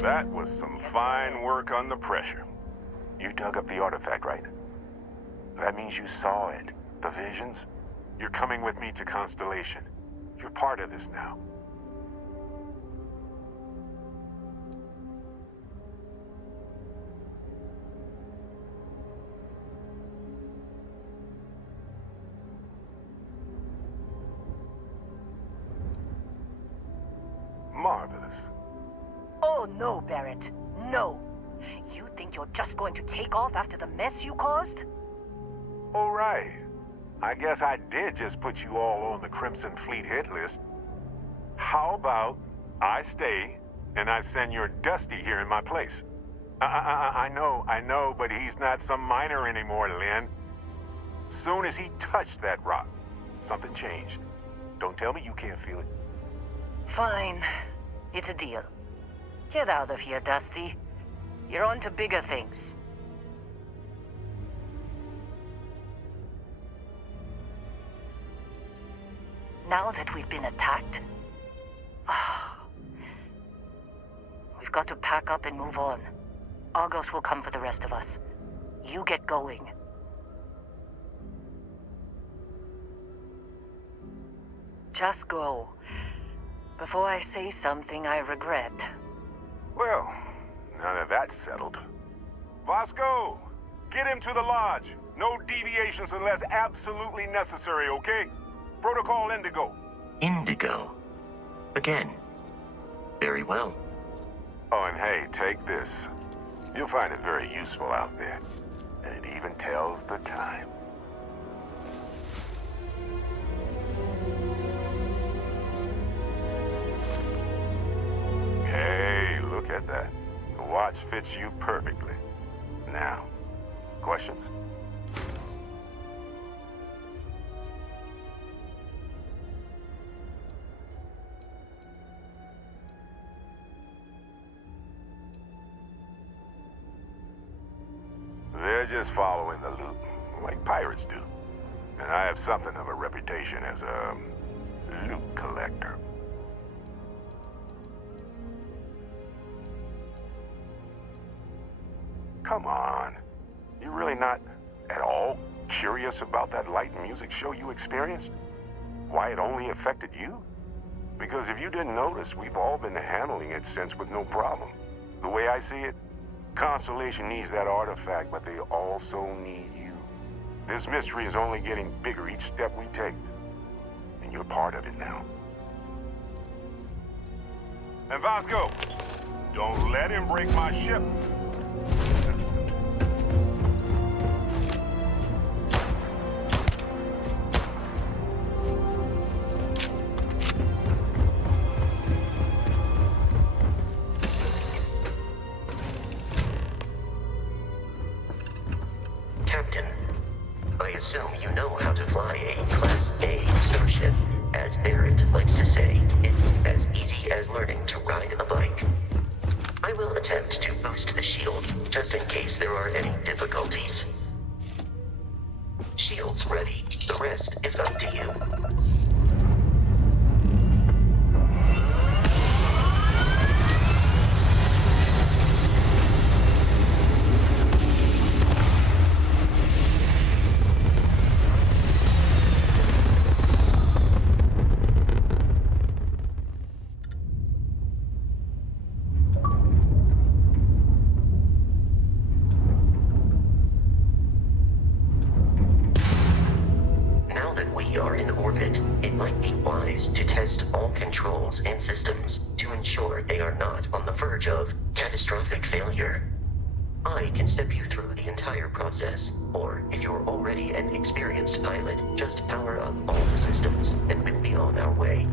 That was some fine work under pressure. You dug up the artifact, right? That means you saw it. The visions? You're coming with me to Constellation. You're part of this now. Marvelous. Oh no, Barrett. No. You think you're just going to take off after the mess you caused? All right. I guess I did just put you all on the Crimson Fleet hit list. How about I stay and I send your Dusty here in my place? I know, but he's not some miner anymore, Lynn. Soon as he touched that rock, something changed. Don't tell me you can't feel it. Fine. It's a deal. Get out of here, Dusty. You're on to bigger things. Now that we've been attacked, we've got to pack up and move on. Argos will come for the rest of us. You get going. Just go. Before I say something I regret. Well, now that that's settled. Vasco, get him to the lodge. No deviations unless absolutely necessary, okay? Protocol Indigo. Indigo? Again. Very well. Oh, and hey, take this. You'll find it very useful out there. And it even tells the time. Hey, look at that. The watch fits you perfectly. Now, questions? They're just following the loot, like pirates do. And I have something of a reputation as a loot collector. Come on. You really not at all curious about that light and music show you experienced? Why it only affected you? Because if you didn't notice, we've all been handling it since with no problem. The way I see it, Constellation needs that artifact, but they also need you. This mystery is only getting bigger each step we take. And you're part of it now. And Vasco, don't let him break my ship. Captain, I assume you know how to fly a Class A starship. As Barrett likes to say, it's as easy as learning to ride a bike. I will attempt to boost the shields, just in case there are any difficulties. Shields ready. The rest is up to you. To test all controls and systems to ensure they are not on the verge of catastrophic failure. I can step you through the entire process, or if you're already an experienced pilot, just power up all the systems and we'll be on our way.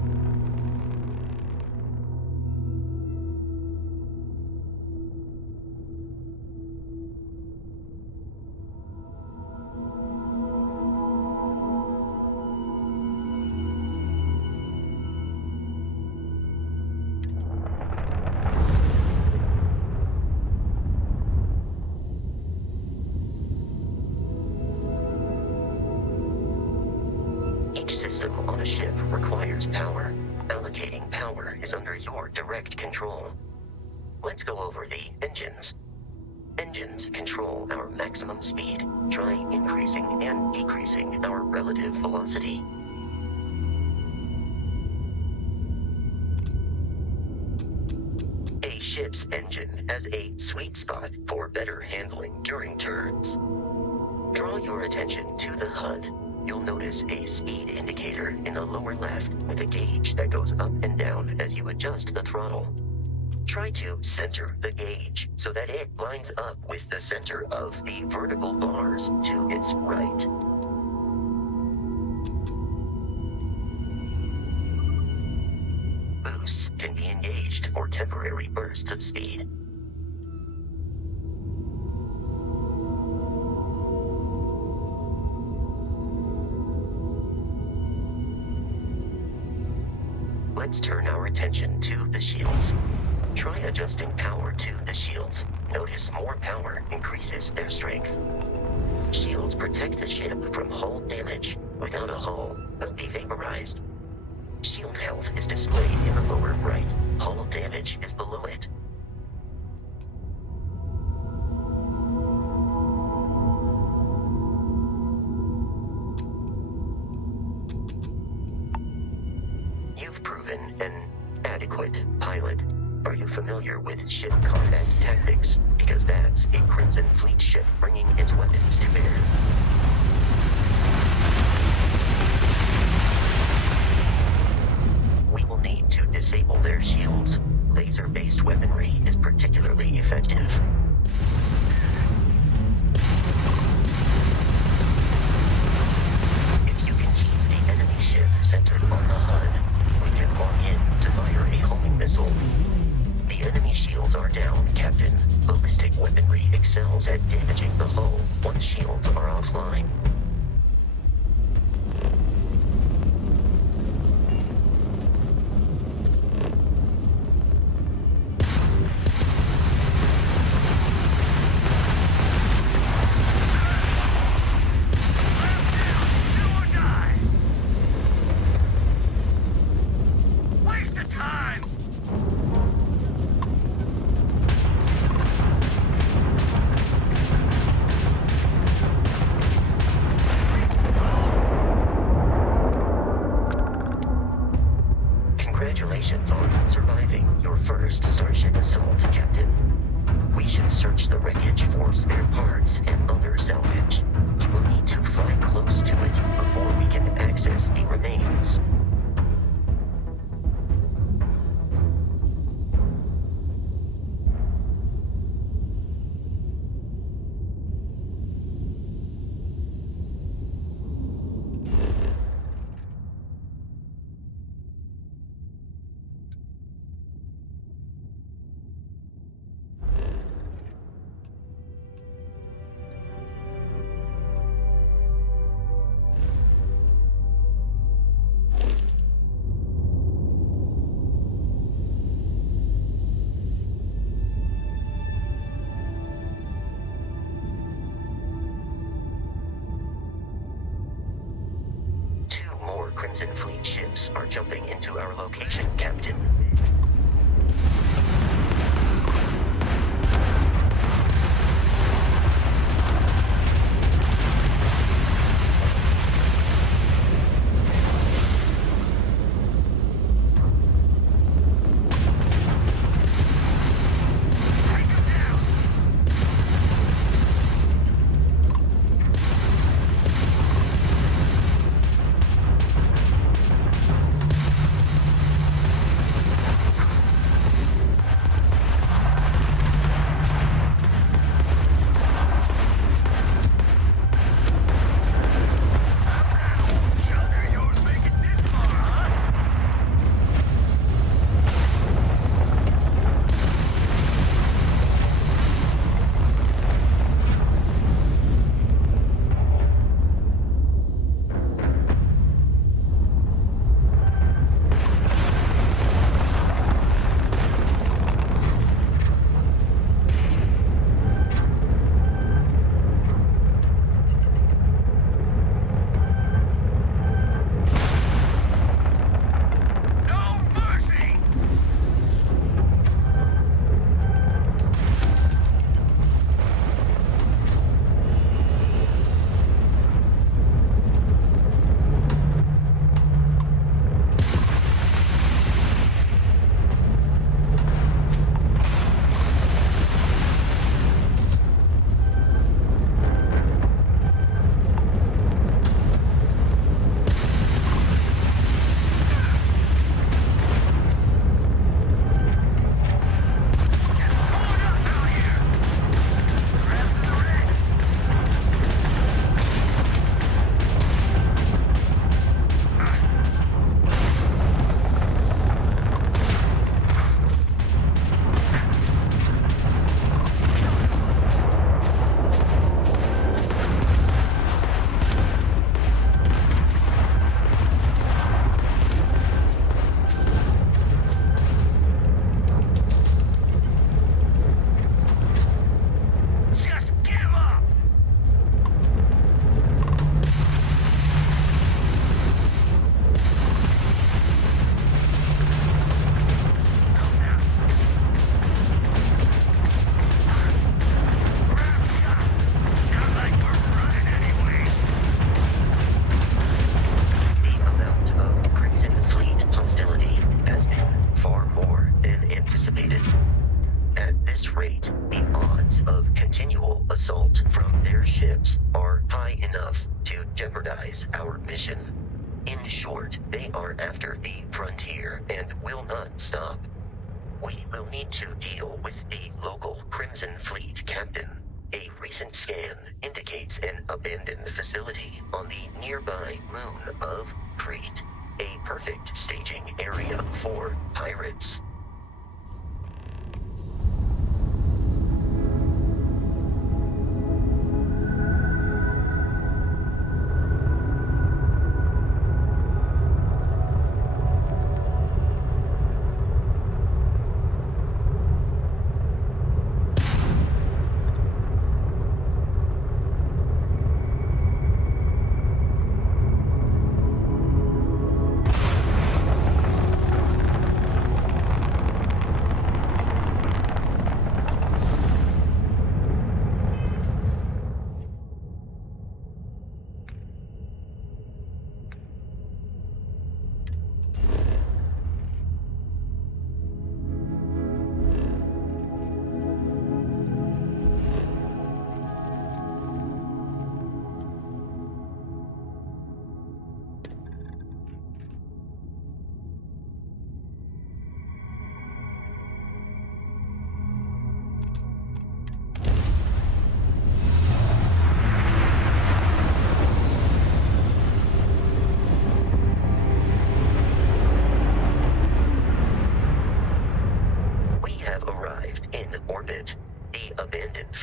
Each system on a ship requires power. Allocating power is under your direct control. let's go over the engines. Engines control our maximum speed. Try increasing and decreasing our relative velocity. A ship's engine has a sweet spot for better handling during turns. Draw your attention to the HUD. You'll notice a speed indicator in the lower left with a gauge that goes up and down as you adjust the throttle. Try to center the gauge so that it lines up with the center of the vertical bars to its right. Boosts can be engaged for temporary bursts of speed. Let's turn our attention to the shields. Try adjusting power to the shields. Notice more power increases their strength. Shields protect the ship from hull damage. Without a hull, they'll be vaporized. Shield health is displayed in the lower right. Hull damage is below it. You've proven an adequate pilot. Are you familiar with ship combat tactics? Because that's a Crimson Fleet ship bringing its weapons to bear. We will need to disable their shields. Laser-based weaponry is particularly effective. If you can keep the enemy ship centered on the HUD, we can lock in to fire a homing missile. The enemy shields are down, Captain. Ballistic weaponry excels at damaging the hull once shields are offline. Congratulations on surviving your first Starship assault, Captain. We should search the wreckage for spare parts and other salvage. You will need to fly close to it before we can access the remains. Crimson Fleet ships are jumping into our location, Captain. will not stop. We will need to deal with the local Crimson Fleet captain. A recent scan indicates an abandoned facility on the nearby moon of Crete, a perfect staging area for pirates.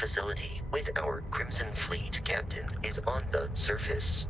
Facility with our Crimson Fleet captain is on the surface.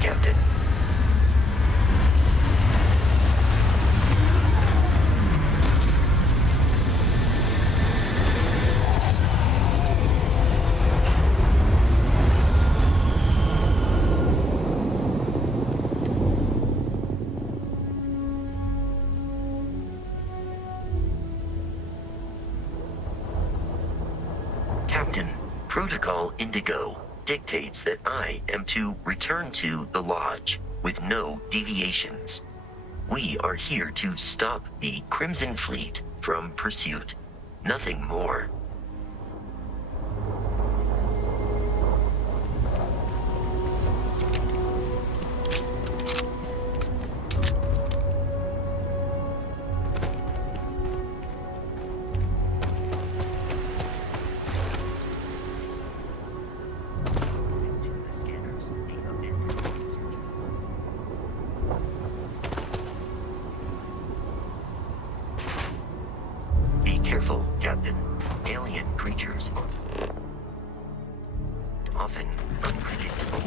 Captain. Captain, Protocol Indigo dictates that I am to return to the Lodge with no deviations. We are here to stop the Crimson Fleet from pursuit. Nothing more. Careful, Captain. Alien creatures are often unpredictable.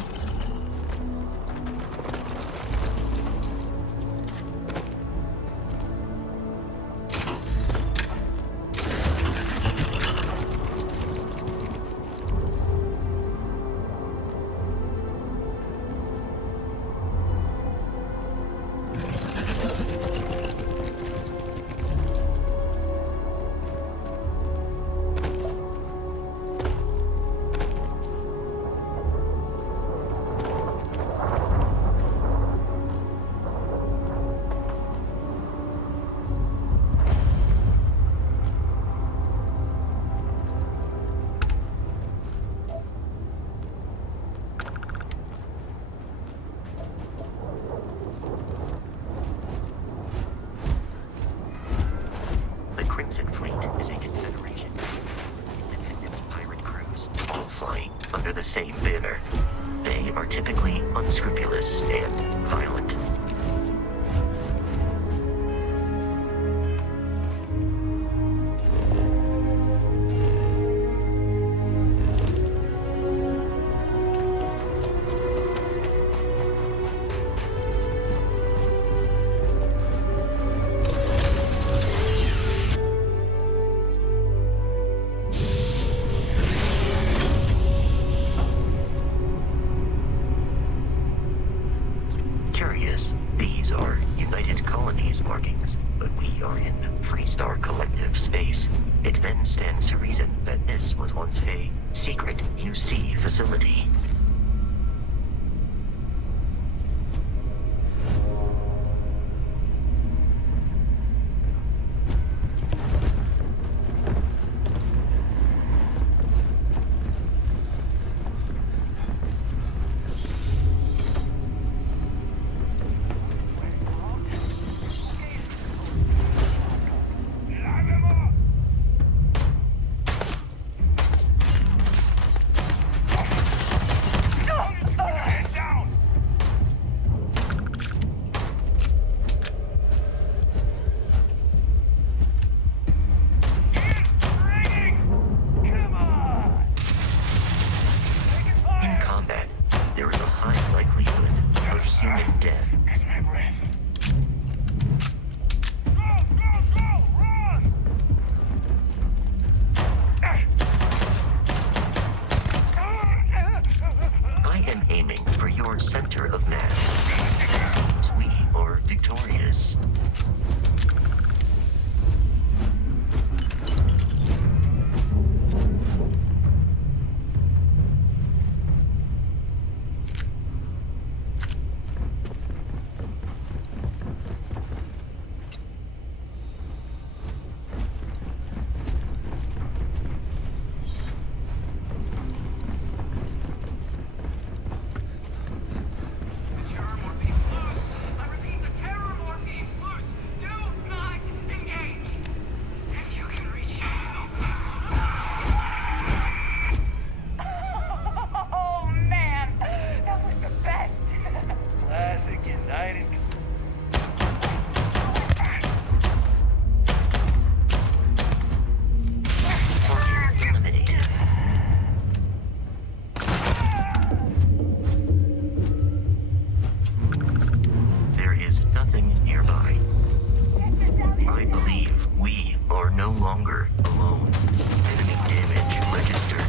The Crimson Fleet is a confederation of independent pirate crews, all flying under the same banner. They are typically unscrupulous and violent. multi-star collective space. It then stands to reason that this was once a secret UC facility. In combat, there is a high likelihood of human death. Catch my breath. I am aiming for your center of mass. We are victorious. Oh man, that was the best. Classic United. Target eliminated. There is nothing nearby. I believe we are no longer alone. Enemy damage registered.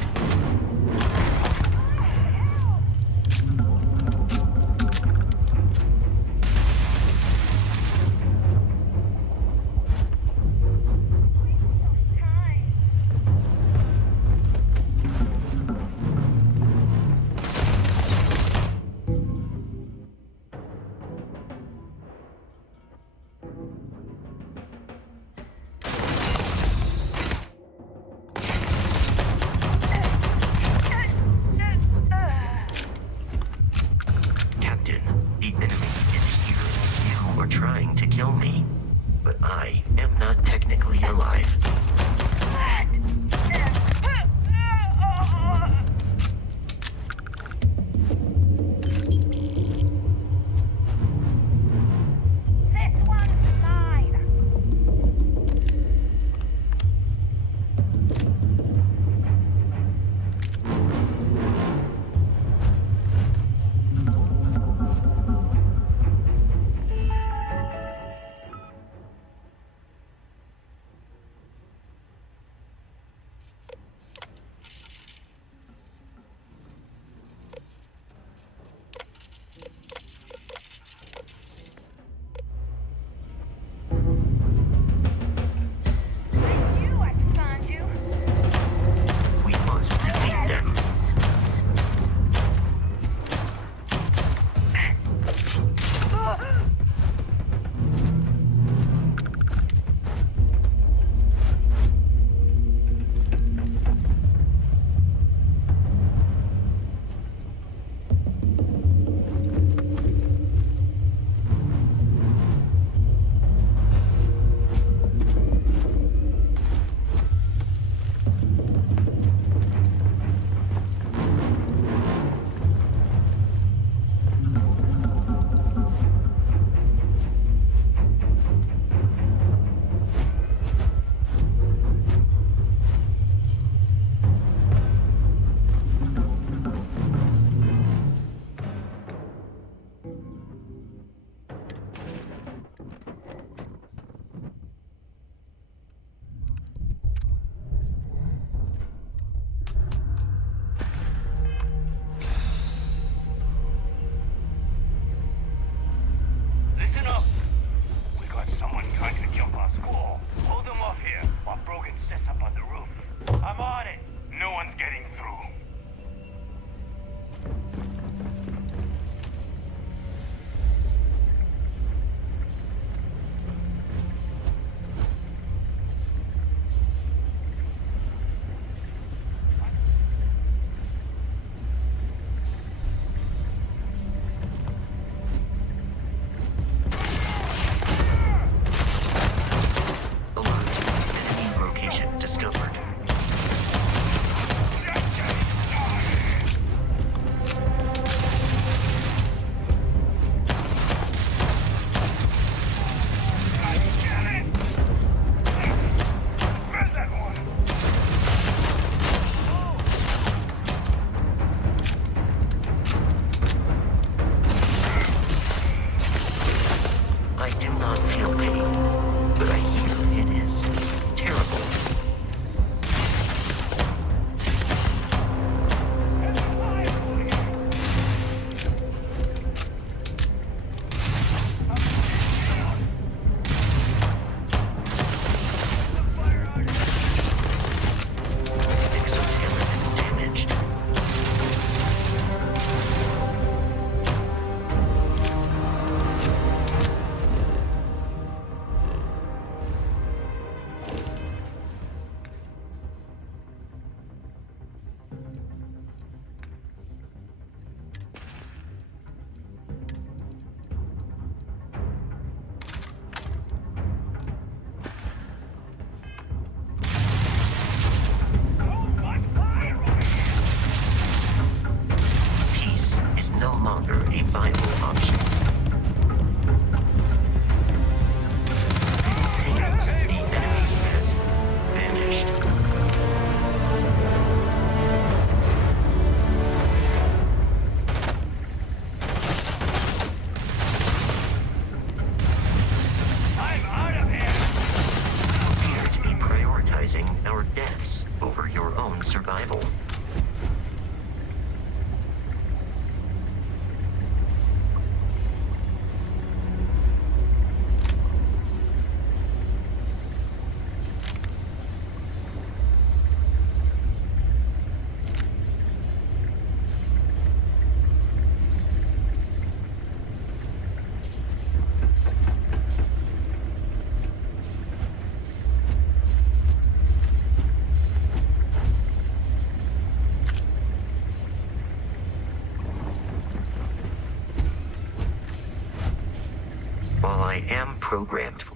Krogan sets up on the roof. I'm on it. No one's getting through. I do not feel pain, but I hear it is terrible. Exoskeleton damaged. Peace is no longer a viable option. It seems the enemy has vanished. I'm out of here. You appear to be prioritizing our deaths over your own survival. While I am programmed for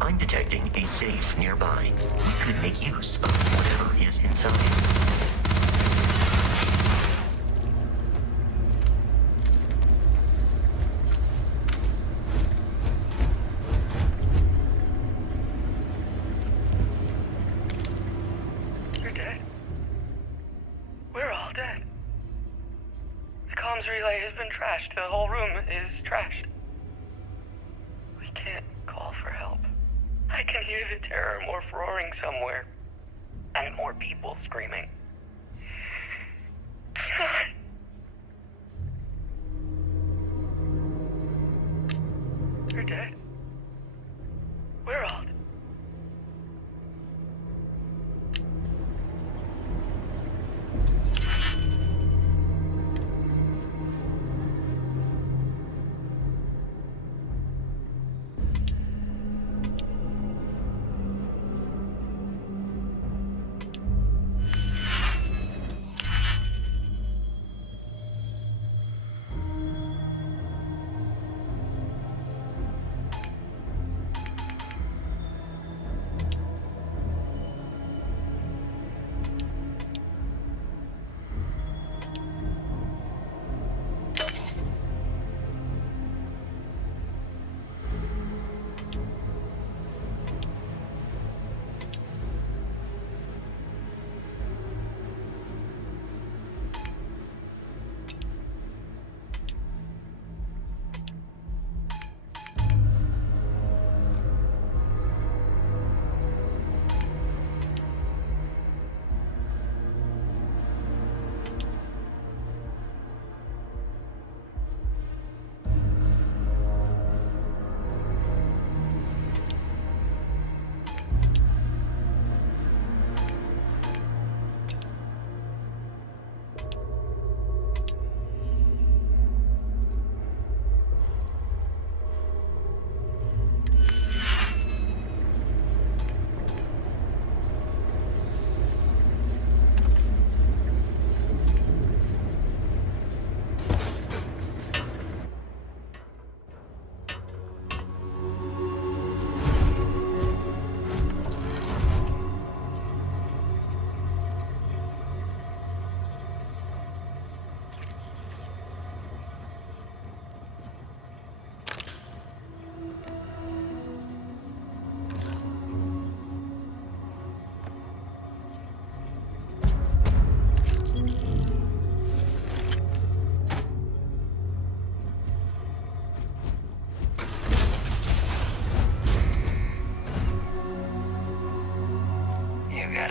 I'm detecting a safe nearby. We could make use of whatever is inside. You're dead. We're all dead. The comms relay has been trashed. The whole room is trashed. We can't call for help. I can hear the terror morph roaring somewhere. And more people screaming. God. You're dead. We're all dead.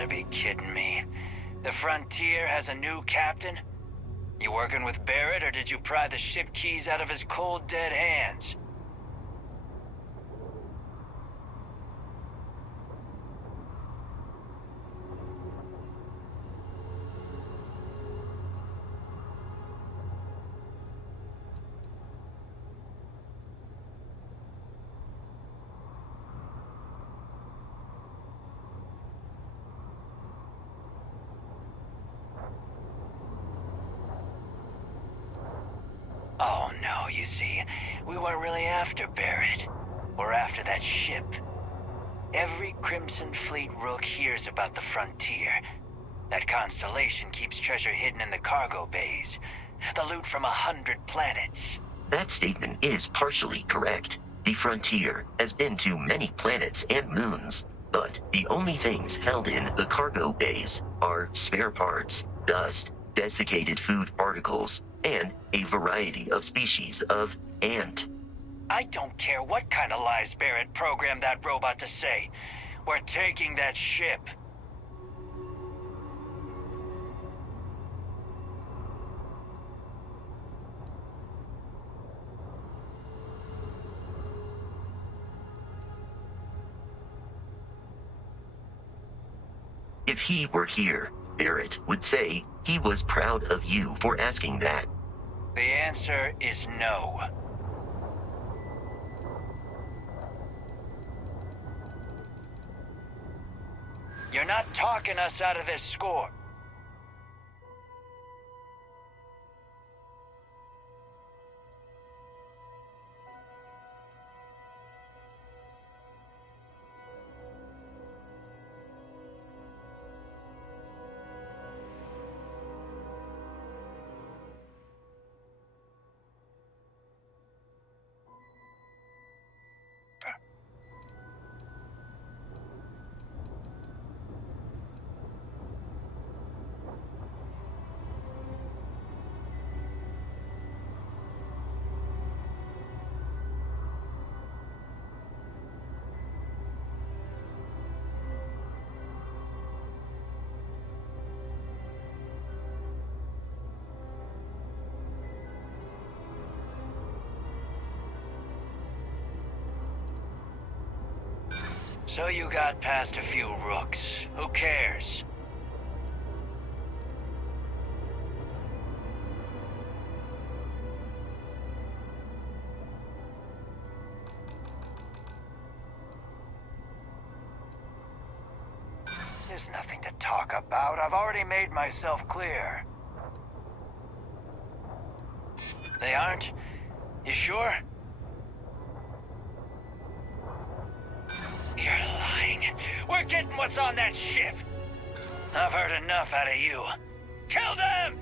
gotta be kidding me. The Frontier has a new captain? You working with Barrett, or did you pry the ship keys out of his cold, dead hands? Oh no, you see, we weren't really after Barrett. We're after that ship. Every Crimson Fleet rook hears about the Frontier. That constellation keeps treasure hidden in the cargo bays. The loot from 100 planets. That statement is partially correct. The Frontier has been to many planets and moons, but the only things held in the cargo bays are spare parts, dust, desiccated food particles, and a variety of species of ant. I don't care what kind of lies Barrett programmed that robot to say. We're taking that ship. If he were here, Barrett would say he was proud of you for asking that. The answer is no. You're not talking us out of this score. So you got past a few rooks. Who cares? There's nothing to talk about. I've already made myself clear. They aren't? You sure? You're lying. We're getting what's on that ship. I've heard enough out of you. Kill them!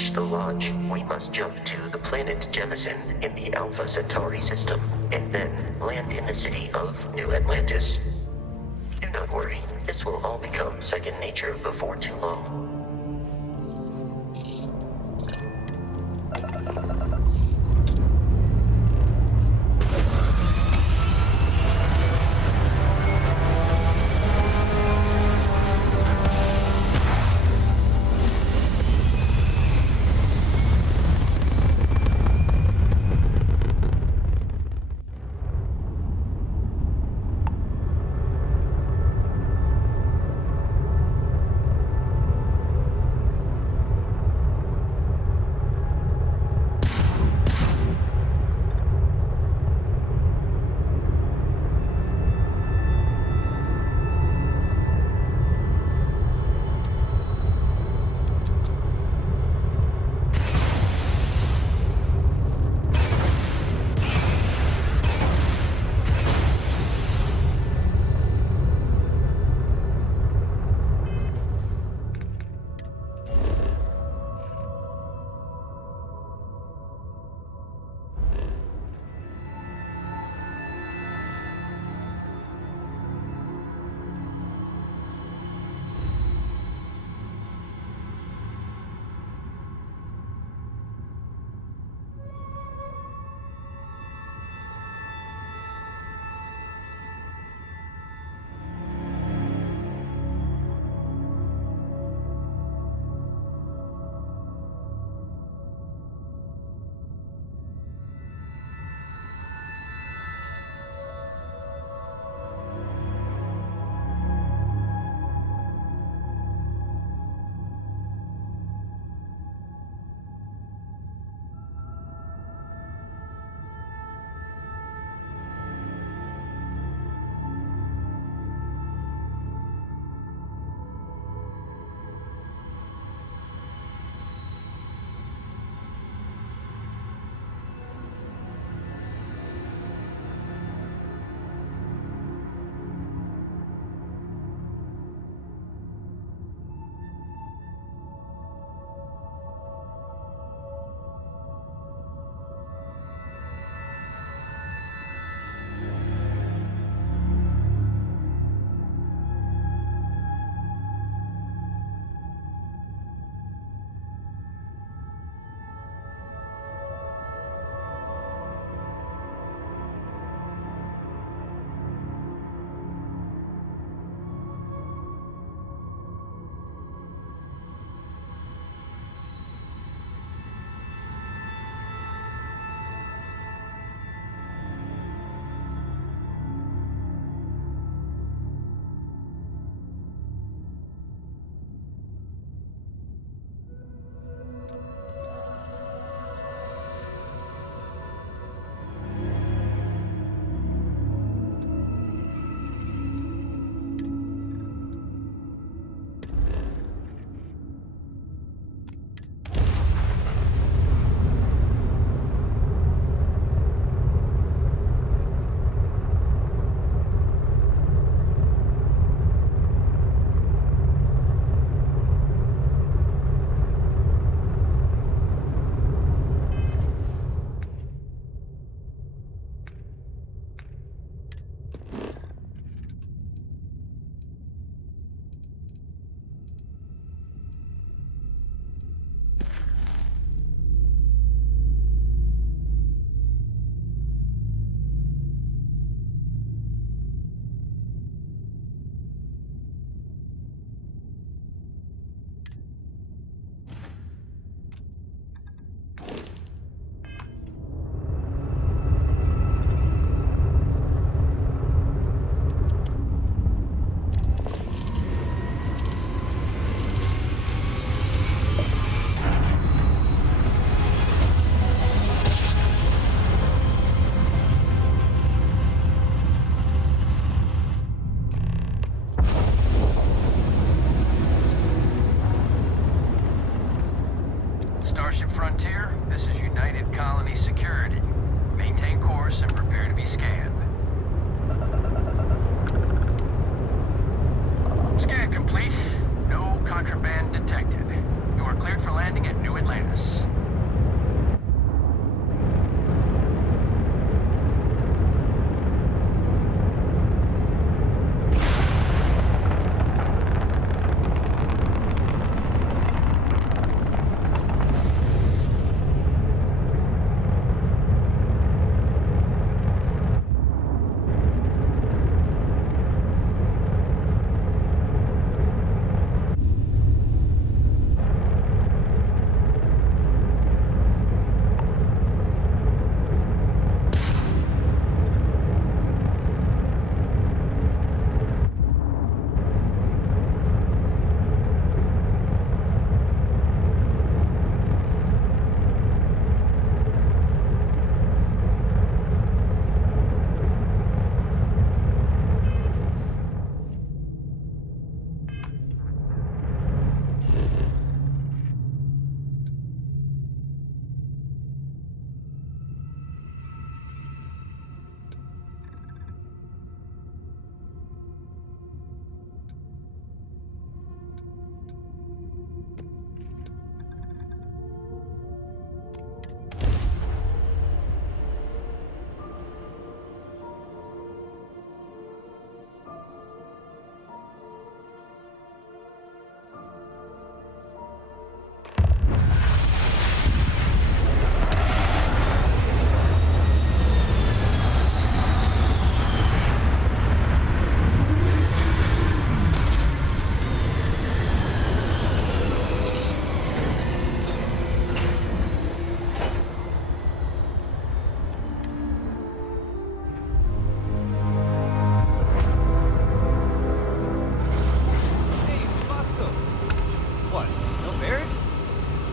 reach the lodge, we must jump to the planet Jemison in the Alpha Centauri system, and then land in the city of New Atlantis. Do not worry, this will all become second nature before too long.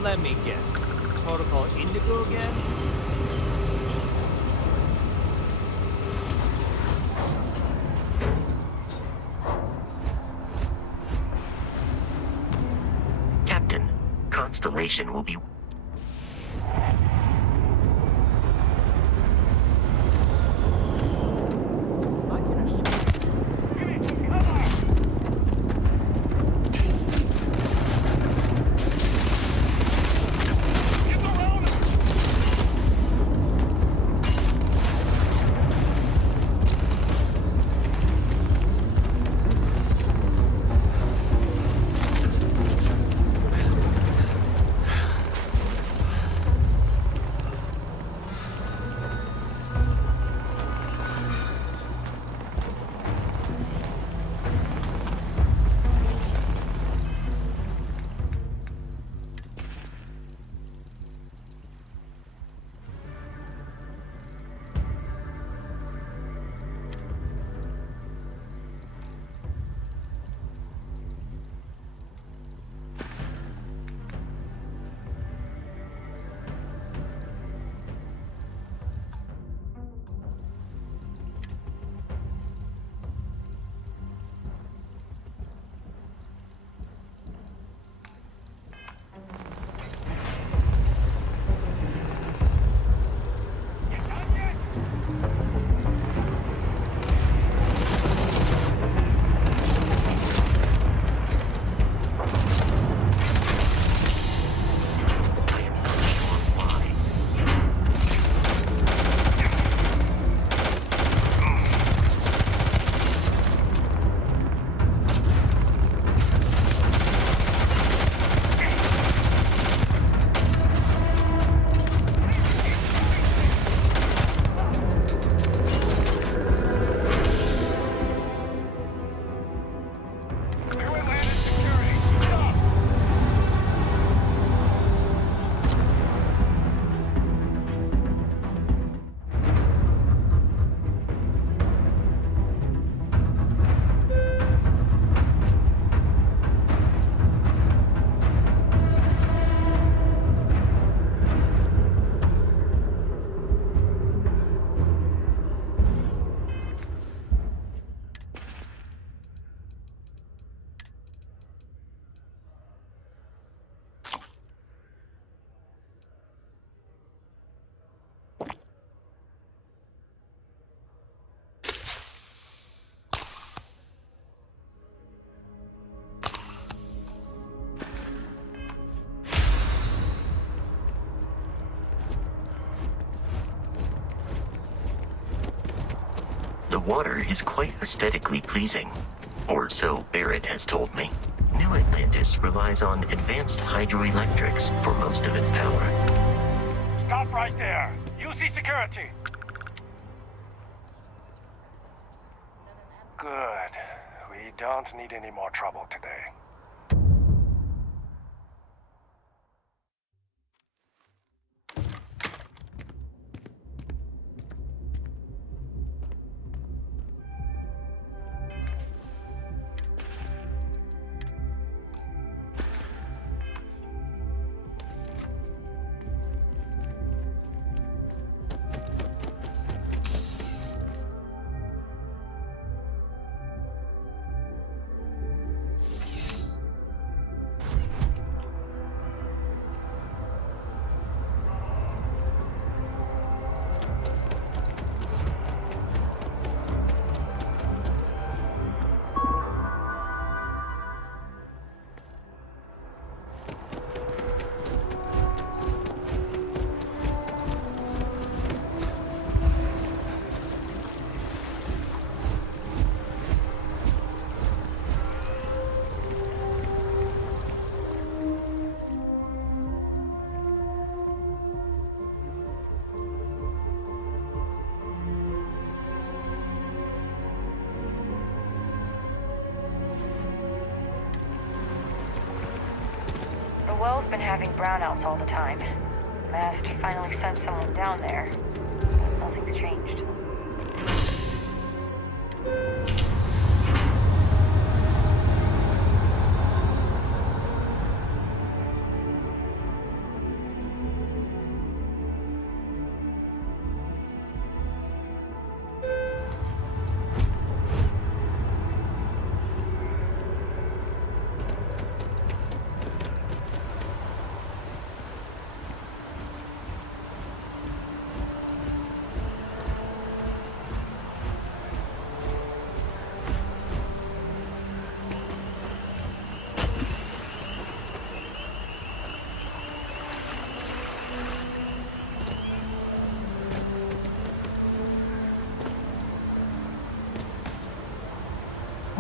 Let me guess. Protocol Indigo again? Captain, Constellation will be... The water is quite aesthetically pleasing, or so Barrett has told me. New Atlantis relies on advanced hydroelectrics for most of its power. Stop right there! UC security! Good. We don't need any more trouble today. The well's been having brownouts all the time. Mast finally sent someone down there. Nothing's changed.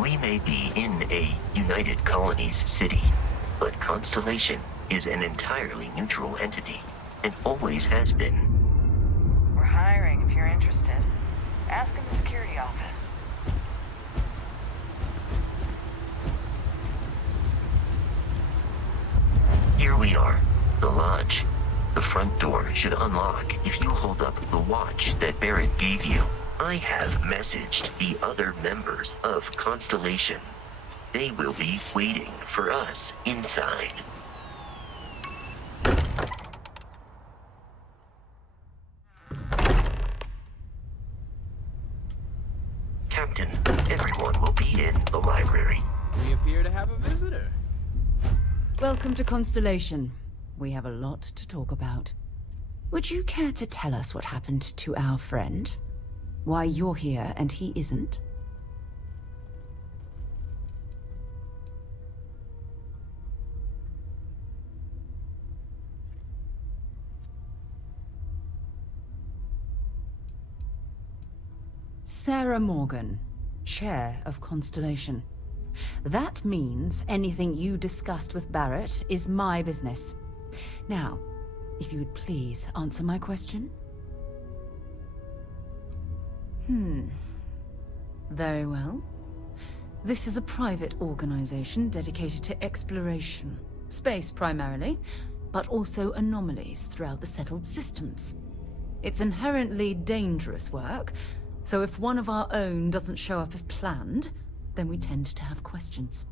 We may be in a United Colonies city, but Constellation is an entirely neutral entity, and always has been. We're hiring if you're interested. Ask in the security office. Here we are, the lodge. The front door should unlock if you hold up the watch that Barrett gave you. I have messaged the other members of Constellation. They will be waiting for us inside. Captain, everyone will be in the library. We appear to have a visitor. Welcome to Constellation. We have a lot to talk about. Would you care to tell us what happened to our friend? Why you're here and he isn't? Sarah Morgan, Chair of Constellation. That means anything you discussed with Barrett is my business. Now, if you would please answer my question. Very well. This is a private organization dedicated to exploration. Space primarily, but also anomalies throughout the settled systems. It's inherently dangerous work, so if one of our own doesn't show up as planned, then we tend to have questions.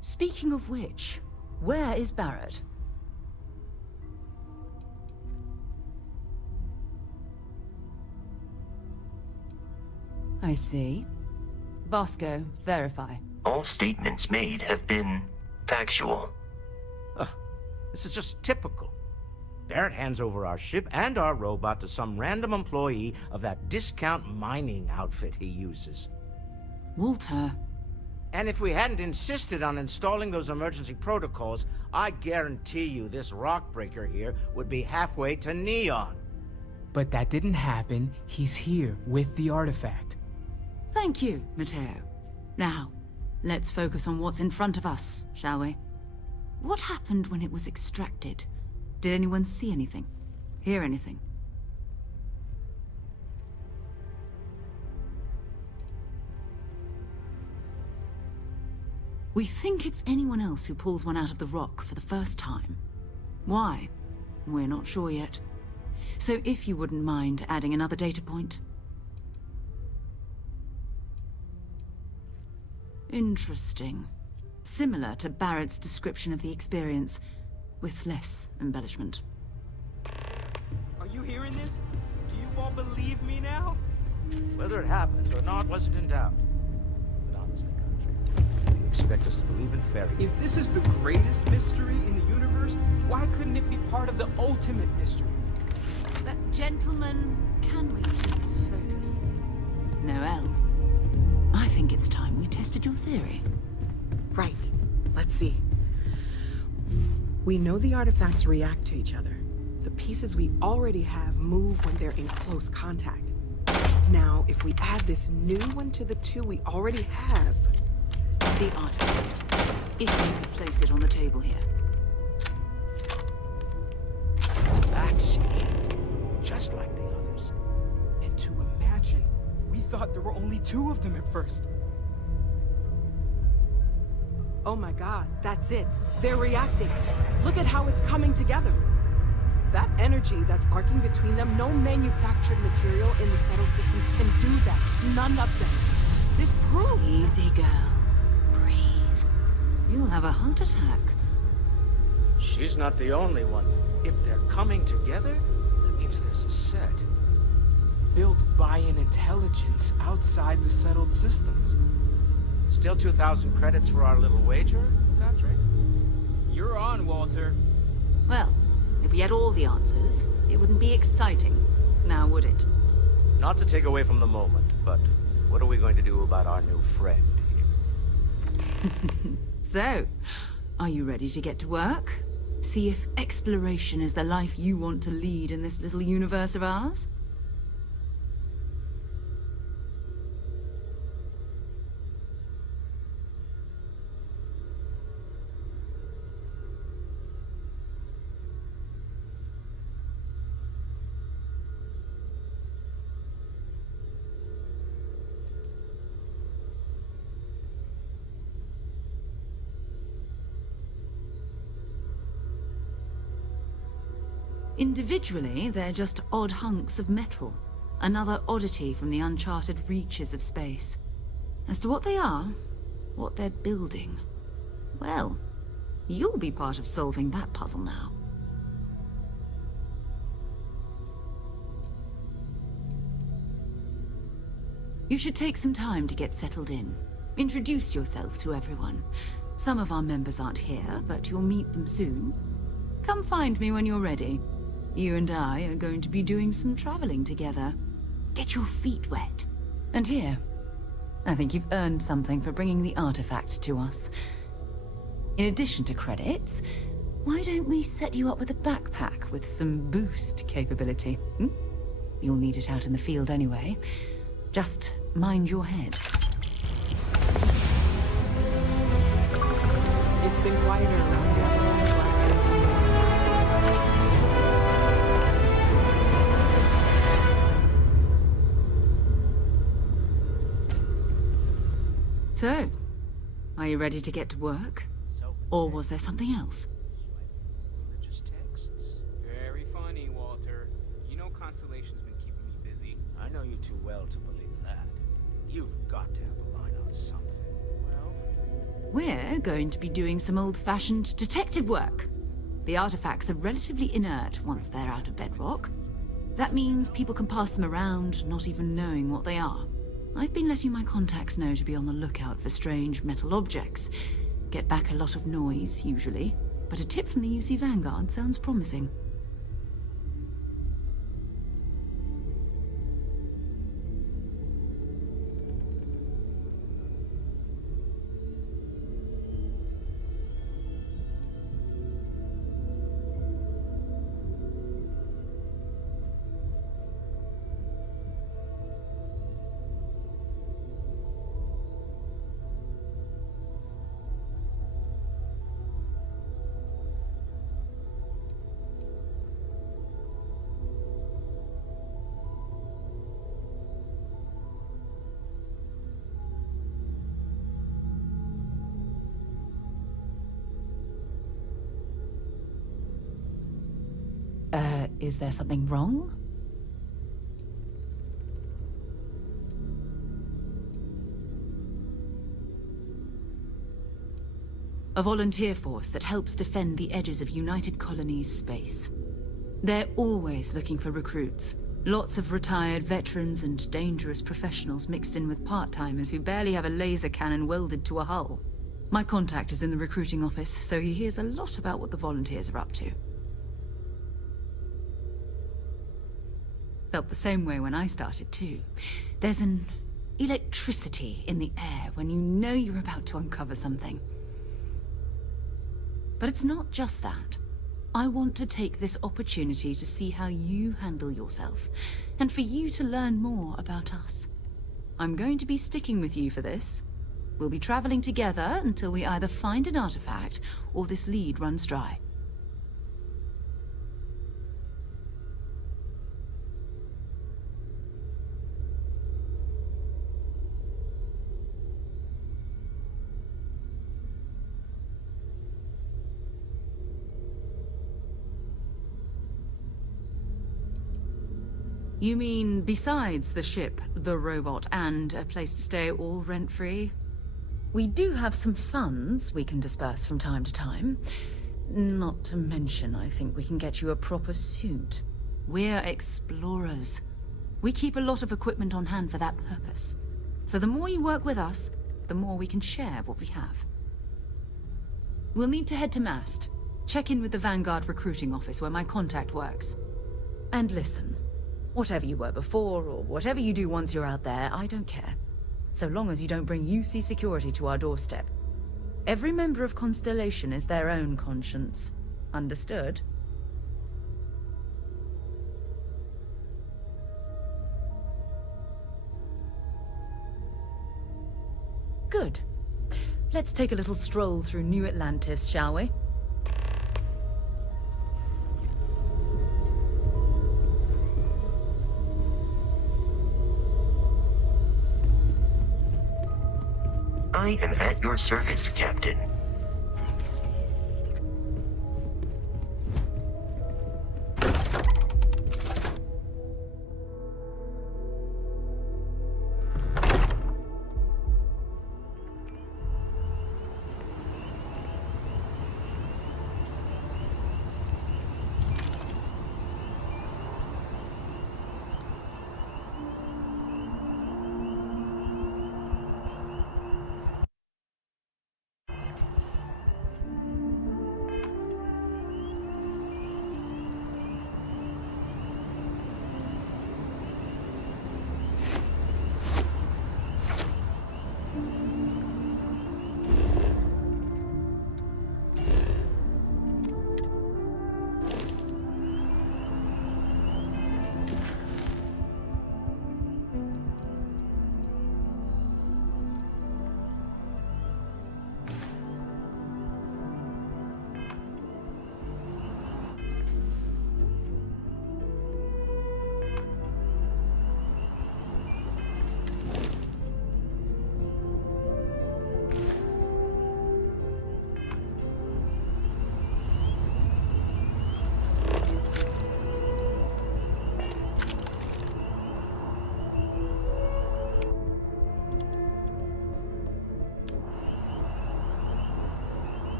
Speaking of which, where is Barrett? I see. Vasco, verify. All statements made have been factual. This is just typical. Barrett hands over our ship and our robot to some random employee of that discount mining outfit he uses. Walter. And if we hadn't insisted on installing those emergency protocols, I guarantee you this rock breaker here would be halfway to Neon. But that didn't happen. He's here with the artifact. Thank you, Matteo. Now, let's focus on what's in front of us, shall we? What happened when it was extracted? Did anyone see anything? Hear anything? We think it's anyone else who pulls one out of the rock for the first time. Why? We're not sure yet. So if you wouldn't mind adding another data point. Interesting. Similar to Barrett's description of the experience, with less embellishment. Are you hearing this? Do you all believe me now? Whether it happened or not wasn't in doubt. But honestly, Country, you expect us to believe in fairy tales? If this is the greatest mystery in the universe, why couldn't it be part of the ultimate mystery? But gentlemen, can we please focus? Noelle, I think it's time we tested your theory. Right. Let's see. We know the artifacts react to each other. The pieces we already have move when they're in close contact. Now, if we add this new one to the two we already have... The artifact. If you could place it on the table here. That's it. Just like the others. And to imagine, we thought there were only 2 of them at first. Oh my god, that's it. They're reacting. Look at how it's coming together. That energy that's arcing between them, no manufactured material in the settled systems can do that. None of them. This proves... Easy, girl. Breathe. You'll have a heart attack. She's not the only one. If they're coming together, that means there's a set. Built by an intelligence outside the settled systems. Still 2,000 credits for our little wager, Patrick? You're on, Walter. Well, if we had all the answers, it wouldn't be exciting, now would it? Not to take away from the moment, but what are we going to do about our new friend here? So, are you ready to get to work? See if exploration is the life you want to lead in this little universe of ours? Individually, they're just odd hunks of metal. Another oddity from the uncharted reaches of space. As to what they are, what they're building, well, you'll be part of solving that puzzle now. You should take some time to get settled in. Introduce yourself to everyone. Some of our members aren't here, but you'll meet them soon. Come find me when you're ready. You and I are going to be doing some traveling together. Get your feet wet. And here, I think you've earned something for bringing the artifact to us. In addition to credits, why don't we set you up with a backpack with some boost capability? You'll need it out in the field anyway. Just mind your head. It's been quieter around here ever since Black moved to So, are you ready to get to work? Or was there something else? Very funny, Walter. You know Constellation's been keeping me busy. I know you too well to believe that. You've got to have a line on something. Well, We're going to be doing some old-fashioned detective work. The artifacts are relatively inert once they're out of bedrock. That means people can pass them around, not even knowing what they are. I've been letting my contacts know to be on the lookout for strange metal objects. Get back a lot of noise, usually, but a tip from the UC Vanguard sounds promising. Is there something wrong? A volunteer force that helps defend the edges of United Colonies space. They're always looking for recruits. Lots of retired veterans and dangerous professionals mixed in with part-timers who barely have a laser cannon welded to a hull. My contact is in the recruiting office, so he hears a lot about what the volunteers are up to. Felt the same way when I started, too. There's an electricity in the air when you know you're about to uncover something. But it's not just that. I want to take this opportunity to see how you handle yourself, and for you to learn more about us. I'm going to be sticking with you for this. We'll be traveling together until we either find an artifact or this lead runs dry. You mean besides the ship, the robot, and a place to stay all rent-free? We do have some funds we can disperse from time to time. Not to mention, I think we can get you a proper suit. We're explorers. We keep a lot of equipment on hand for that purpose. So the more you work with us, the more we can share what we have. We'll need to head to Mast. Check in with the Vanguard recruiting office where my contact works. And listen. Whatever you were before, or whatever you do once you're out there, I don't care. So long as you don't bring UC security to our doorstep. Every member of Constellation is their own conscience. Understood? Good. Let's take a little stroll through New Atlantis, shall we? I am at your service, Captain.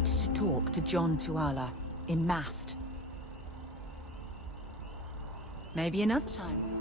need to talk to John Tuala in Mast. Maybe another time.